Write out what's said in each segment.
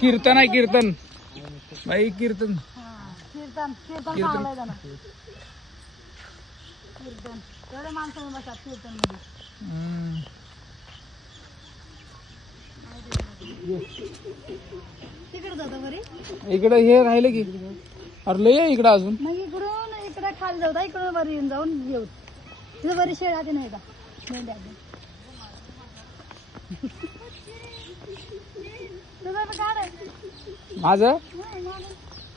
कीर्तन आहे कीर्तन बाई कीर्तन कीर्तन कीर्तन चांगलंय जरा कीर्तन एवढे माणसं बसतात कीर्तन मध्ये तिकडे जातो बरी इकडे हे राहिलं की अरे लय आहे इकडं अजून मग इकडून इकडे खाली जाऊ इकडून बरी येऊन जाऊन येऊ तिथं बरी शेळा ते नाही का मेंढ्या तुझं काढ माझं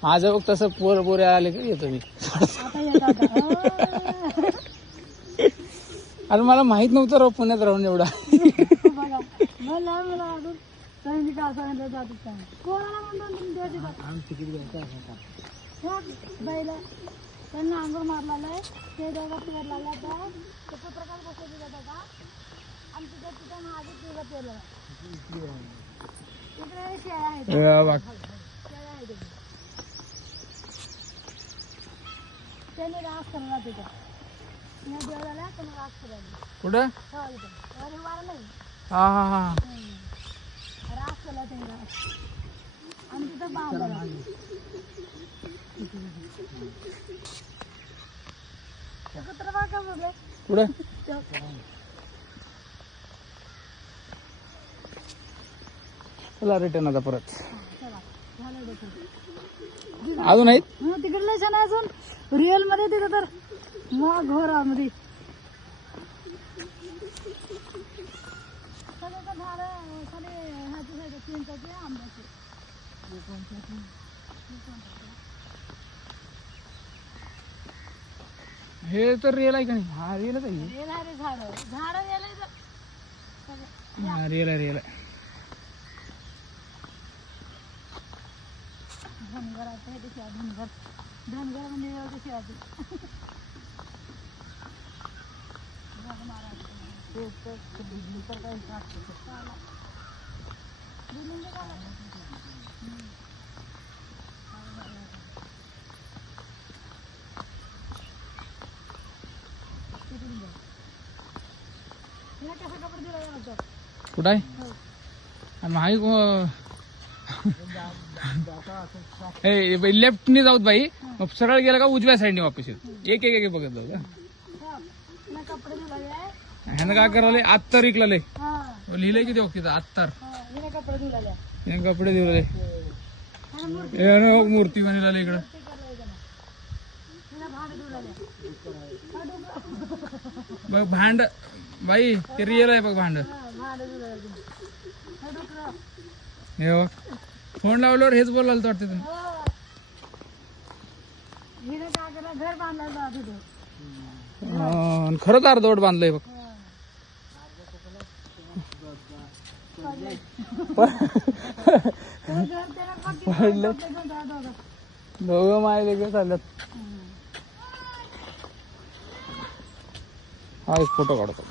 माझं बघ तसं पोरे आले की येतो मी आता येत आता अरे मला माहित नव्हतं राव पुण्यात राहून एवढा बघा मला अजून तर मी काय सांगितलं जातच काय कोणाला म्हणतो तुम्ही बैला त्यांना अंगूर मारलेला आहे ते दोघं पेरलेला आता ते पत्रकार बसवले जातात का आणि तिथे तिथे माझे तिघं पेरलं तिकडे शेळ्या आहेत शेळ्या आहेत त्याने रास करायला तिथं देवाला त्याने रास करायला कुठं हो इथं अरे वार नाही हा हा हा रास केला त्याने रास आणि तिथं बांधला कुत्र बघा का बघले कुठं चला रिटर्न आता परत अजून आहेत तिकडलं छान आहे अजून रिअल मध्ये तिथं तर मग घोर मध्ये हे तर रिअल आहे का नाही हा रिअलच आहे रिअल आहे रे झाड झाड रिअल आहे हा रिअल आहे रिअल आहे धनगर आहे ते शिवाय धनगर धनगर म्हणजे शिवाजी कुठं आहे आणि माही लेफ्टने जाऊत बाई मग सरळ गेला का उजव्या साईडने वापस येत एक एक एक बघत जाऊ कपडे धुलाले ह्यानं काय करावले आत्तर इकलं लिहिलंय किती तिथं आत्तर कपडे धुलाले हे कपडे दिवले मूर्ती बनवलेलं इकडं बघ भांड बाई ते रिअल आहे बघ भांड हे बघ फोन लावल्यावर हेच बोलायला वाटतं तुम्ही घर बांधला खरंच अर्धवट बांधलंय बघ पडलं दोघं माय वेगळं चालत हा एक फोटो काढतो